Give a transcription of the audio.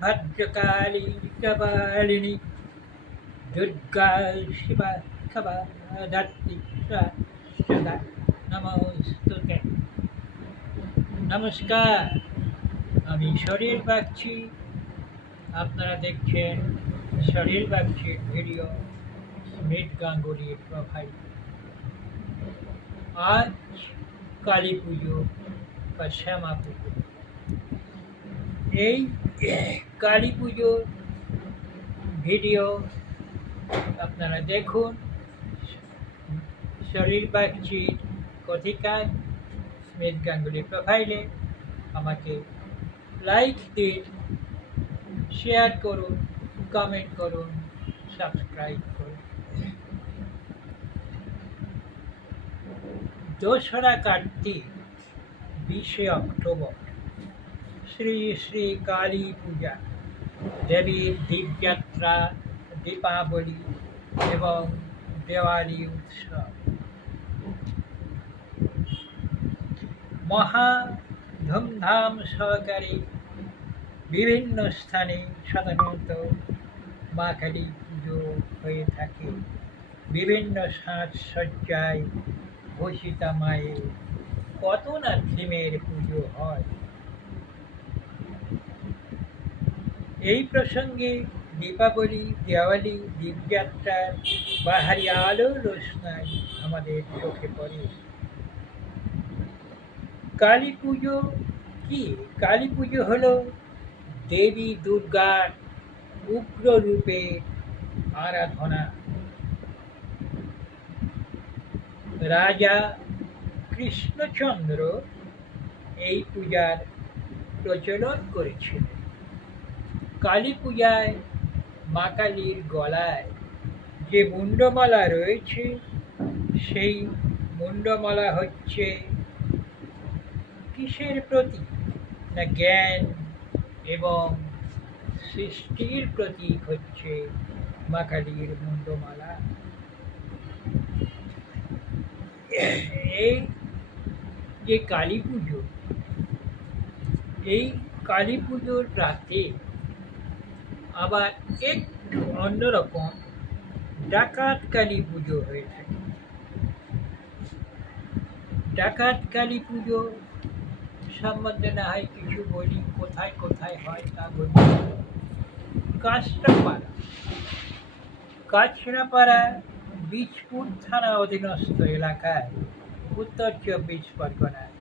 ভদ্রকালী কপালিনী দুর্গা শিবা ক্ষমা ধাত্রী সদা নমস্তুতে নমস্কার আমি শরীর বাগছি আপনারা দেখছেন শরীর বাগছির ভিডিও স্মিথ গাঙ্গুলির প্রোফাইল আজ কালী পুজো বা শ্যামা পুজো। এই কালী পুজোর ভিডিও আপনারা দেখুন। শরীর বাগচির কথিকায় স্মিথ গাঙ্গুলি প্রোফাইলে আমাকে লাইক দিন শেয়ার করুন কমেন্ট করুন সাবস্ক্রাইব করুন। দোসরা কার্তিক, বিশে অক্টোবর। শ্রী শ্রী কালী পূজা দেবীর দীপযাত্রা দীপাবলি এবং দেওয়ালি উৎসব মহা ধুমধাম সহকারে বিভিন্ন স্থানে সাধারণত মা কালী পুজো হয়ে থাকে। বিভিন্ন সাজসজ্জায় ঘোষিতা মায়ের কত না থিমের পুজো হয়। এই প্রসঙ্গে দীপাবলি, দেওয়ালি দীপযাত্রার বাহারি আলো রোশনাই আমাদের চোখে পড়ে। কালী পুজো কি? কালী পুজো হলো দেবী দুর্গার উগ্র রূপে আরাধনা। রাজা কৃষ্ণচন্দ্র এই পূজার প্রচলন করেছিলেন। কালী পূজায় মা কালীর গলায় যে মুন্ডমালা রয়েছে, সেই মুন্ডমালা হচ্ছে কিসের প্রতীক? না জ্ঞান এবং সৃষ্টির প্রতীক হচ্ছে মা কালীর মুন্ডমালা এই যে কালী পুজো, এই কালী পুজোর রাতে আবার একটু অন্যরকম ডাকাত কালী পুজো হয়ে থাকে। ডাকাত কালী পুজো সম্বন্ধে না হয় কিছু বলি, কোথায় কোথায় হয় তা বলি। কাঁচরাপাড়া। কাঁচরাপাড়া বীজপুর থানা অধীনস্থ এলাকায়, উত্তর চব্বিশ পরগনায়।